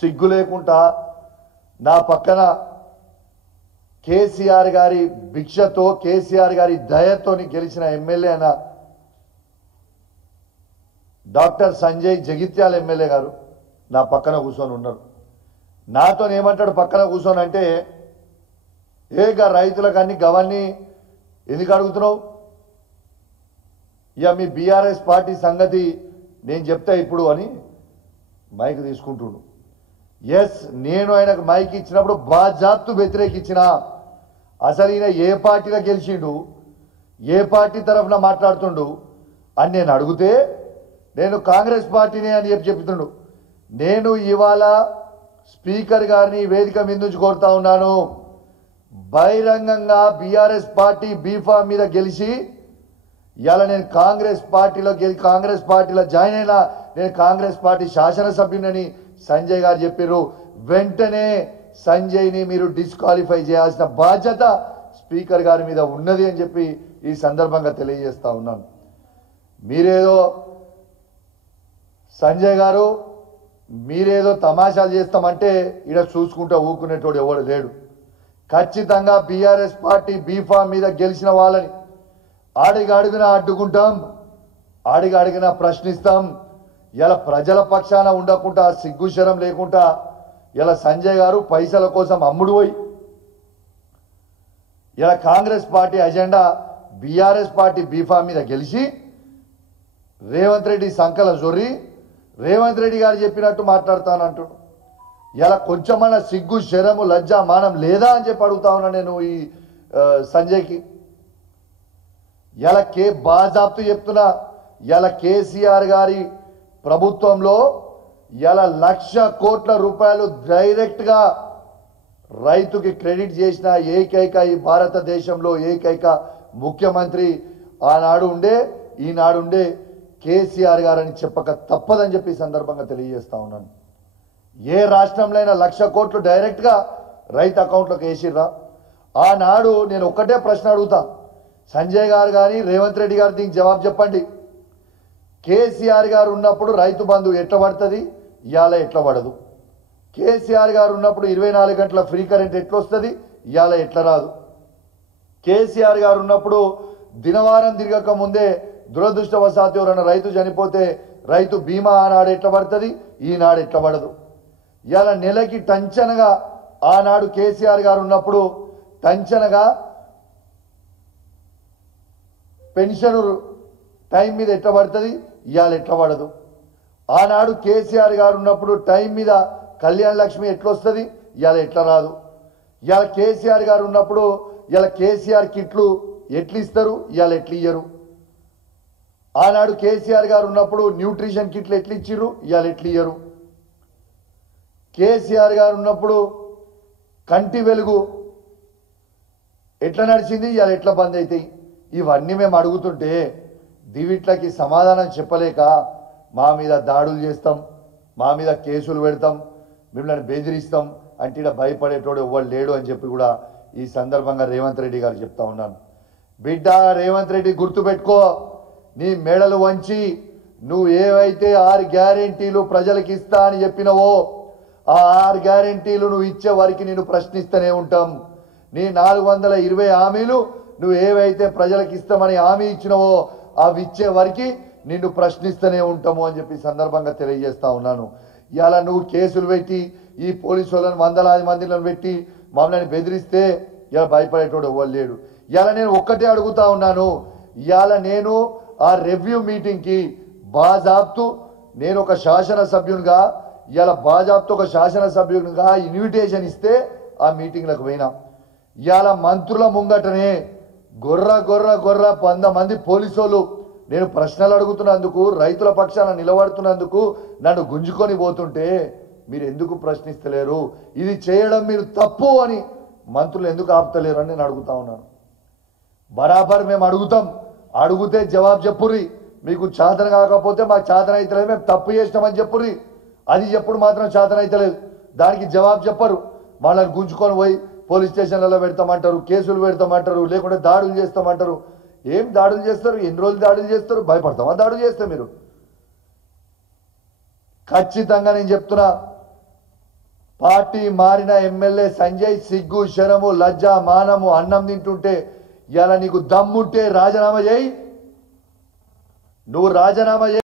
సిగ్గు లేకుండా నా పక్కన కేసీఆర్ గారి భిక్షతో కేసీఆర్ గారి దయతోని గెలిచిన ఎమ్మెల్యే అయిన డాక్టర్ సంజయ్ జగిత్యాల ఎమ్మెల్యే గారు నా పక్కన కూర్చొని ఉన్నారు. నాతో ఏమంటాడు పక్కన కూర్చొని అంటే, ఏగా రైతులకు అన్ని గవన్నీ ఎందుకు అడుగుతున్నావు, ఇక మీ బీఆర్ఎస్ పార్టీ సంగతి నేను చెప్తా ఇప్పుడు అని మైక్ తీసుకుంటుండు. ఎస్, నేను ఆయనకు మైక్ ఇచ్చినప్పుడు బాజాప్తు వ్యతిరేకించిన. అసలు ఈయన ఏ పార్టీలో గెలిచిండు, ఏ పార్టీ తరఫున మాట్లాడుతుండు అని నేను అడిగితే నేను కాంగ్రెస్ పార్టీనే అని చెప్తుండు. నేను ఇవాళ స్పీకర్ గారిని వేదిక మీద నుంచి కోరుతా ఉన్నాను, బహిరంగంగా బీఆర్ఎస్ పార్టీ బీఫామ్ మీద గెలిచి ఇవాళ నేను కాంగ్రెస్ పార్టీలో జాయిన్ అయినా, నేను కాంగ్రెస్ పార్టీ శాసనసభ్యునని సంజయ్ గారు చెప్పారు. వెంటనే సంజయ్ని మీరు డిస్క్వాలిఫై చేయాల్సిన బాధ్యత స్పీకర్ గారి మీద ఉన్నది అని చెప్పి ఈ సందర్భంగా తెలియజేస్తా ఉన్నాను. మీరేదో సంజయ్ గారు మీరేదో తమాషాలు చేస్తామంటే ఇక్కడ చూసుకుంటూ ఊకునేటోడు ఎవడు లేడు. ఖచ్చితంగా బీఆర్ఎస్ పార్టీ బీఫామ్ మీద గెలిచిన వాళ్ళని అడుగున అడ్డుకుంటాం, అడుగున ప్రశ్నిస్తాం. ఇలా ప్రజల పక్షాన ఉండకుండా సిగ్గుశరం లేకుండా ఇలా సంజయ్ గారు పైసల కోసం అమ్ముడు పోయి ఇలా Congress party agenda BRS party B form మీద గెలిచి రేవంత్ రెడ్డి సంకల జొర్రి రేవంత్ రెడ్డి గారు చెప్పినట్టు మాట్లాడతానంటున్నాడు. ఇలా కొంచెమన్నా సిగ్గు శరము లజ్జ మానం లేదా అని చెప్పి అడుగుతా ఉన్నా నేను ఈ సంజయ్కి. ఇలా బాజాప్తు చెప్తున్నా, ఇలా కేసీఆర్ గారి ప్రభుత్వంలో ఇలా 1,00,000 కోట్ల రూపాయలు డైరెక్ట్గా రైతుకి క్రెడిట్ చేసిన ఏకైక ఈ భారతదేశంలో ఏకైక ముఖ్యమంత్రి ఆనాడు ఉండే ఈనాడు ఉండే కేసీఆర్ గారని చెప్పక తప్పదని చెప్పి సందర్భంగా తెలియజేస్తా ఉన్నాను. ఏ రాష్ట్రంలో 1,00,000 కోట్లు డైరెక్ట్గా రైతు అకౌంట్లోకి వేసిర్రా? ఆనాడు నేను ఒక్కటే ప్రశ్న అడుగుతా, సంజయ్ గారు కానీ రేవంత్ రెడ్డి గారు దీనికి జవాబు చెప్పండి. కేసీఆర్ గారు ఉన్నప్పుడు రైతు బంధు ఎట్లా పడుతుంది, ఇవాళ ఎట్లా పడదు? కేసీఆర్ గారు ఉన్నప్పుడు 24 గంటల ఫ్రీ కరెంట్ ఎట్లా వస్తుంది, ఇవాళ ఎట్లా రాదు? కేసీఆర్ గారు ఉన్నప్పుడు దినవారం తిరగక ముందే దురదృష్టవశాత్తు ఎవరైనా రైతు చనిపోతే రైతు బీమా ఆనాడు ఎట్లా పడుతుంది, ఈనాడు ఎట్లా పడదు? ఇవాళ నెలకి టంచనగా ఆనాడు కేసీఆర్ గారు ఉన్నప్పుడు టంచనగా పెన్షన్ టైం మీద ఎట్లా పడుతుంది, ఇవాళ ఎట్లా పడదు? ఆనాడు కేసీఆర్ గారు ఉన్నప్పుడు టైం మీద కళ్యాణ లక్ష్మి ఎట్లా వస్తుంది, ఇవాళ ఎట్లా రాదు? ఇవాళ కేసీఆర్ గారు ఉన్నప్పుడు ఇవాళ కేసీఆర్ కిట్లు ఎట్లు ఇస్తారు, ఇవాళ ఎట్లు ఇయ్యరు? ఆనాడు కేసీఆర్ గారు ఉన్నప్పుడు న్యూట్రిషన్ కిట్లు ఎట్లు ఇచ్చిర్రు, ఇవాళ ఎట్లు ఇయ్యరు? కేసీఆర్ గారు ఉన్నప్పుడు కంటి వెలుగు ఎట్లా నడిచింది, ఇవాళ ఎట్లా బంద్ అవుతాయి? ఇవన్నీ మేము అడుగుతుంటే దివిట్లకి సమాధానం చెప్పలేక మా మీద దాడులు చేస్తాం, మా మీద కేసులు పెడతాం, మిమ్మల్ని బెదిరిస్తాం అంటే ఇక్కడ భయపడేటోడు ఎవ్వరు లేడు అని చెప్పి కూడా ఈ సందర్భంగా రేవంత్ రెడ్డి గారు చెప్తా ఉన్నాను. బిడ్డ రేవంత్ రెడ్డి గుర్తుపెట్టుకో, నీ మెడలు వంచి నువ్వు ఏవైతే 6 గ్యారెంటీలు ప్రజలకు ఇస్తా అని చెప్పినవో ఆ 6 గ్యారెంటీలు నువ్వు ఇచ్చే వరకు నేను ప్రశ్నిస్తూనే ఉంటాం. నీ 420 హామీలు నువ్వు ఏవైతే ప్రజలకు ఇస్తామని హామీ ఇచ్చినవో అవి ఇచ్చే వరకు నిన్ను ప్రశ్నిస్తూనే ఉంటాము అని చెప్పి సందర్భంగా తెలియజేస్తా ఉన్నాను. ఇవాళ నువ్వు కేసులు పెట్టి ఈ పోలీసు వాళ్ళని వందలాది మందిని పెట్టి మమ్మల్ని బెదిరిస్తే ఇలా భయపడేటోడు ఎవ్వరు లేడు. ఇవాళ నేను ఒక్కటే అడుగుతా ఉన్నాను, ఇవాళ నేను ఆ రివ్యూ మీటింగ్కి బాజాప్తు నేను ఒక శాసనసభ్యునిగా ఇవాళ బాజాప్తు ఒక శాసనసభ్యునిగా ఇన్విటేషన్ ఇస్తే ఆ మీటింగ్లకు పోయినా. ఇవాళ మంత్రుల ముంగటనే గొర్ర 100 మంది పోలీసులు నేను ప్రశ్నలు అడుగుతున్నందుకు రైతుల పక్షాన నిలబడుతున్నందుకు నన్ను గుంజుకొని పోతుంటే మీరు ఎందుకు ప్రశ్నిస్తలేరు? ఇది చేయడం మీరు తప్పు అని మంత్రులు ఎందుకు ఆపుతలేరు అని నేను అడుగుతా ఉన్నాను. బరాబర్ మేము అడుగుతాం, అడిగితే జవాబు చెప్పుర్రి. మీకు చాతన కాకపోతే మాకు చాతన అవుతలేదు, మేము తప్పు చేసినామని చెప్పుర్రి. అది చెప్పుడు మాత్రం చాతన అవుతలేదు, దానికి జవాబు చెప్పరు. వాళ్ళని గుంజుకొని పోయి పోలీస్ స్టేషన్లలో పెడతామంటారు, కేసులు పెడతామంటారు, లేకుంటే దాడులు చేస్తామంటారు. ఏం దాడులు చేస్తారు? ఎన్ని రోజులు దాడులు చేస్తారు? భయపడతామా దాడులు చేస్తే? మీరు ఖచ్చితంగా నేను చెప్తున్నా, పార్టీ మారిన ఎమ్మెల్యే సంజయ్ సిగ్గు శరము లజ్జ మానము అన్నం తింటుంటే ఇలా నీకు దమ్ముంటే రాజీనామా చేయి. నువ్వు రాజీనామా చేయి.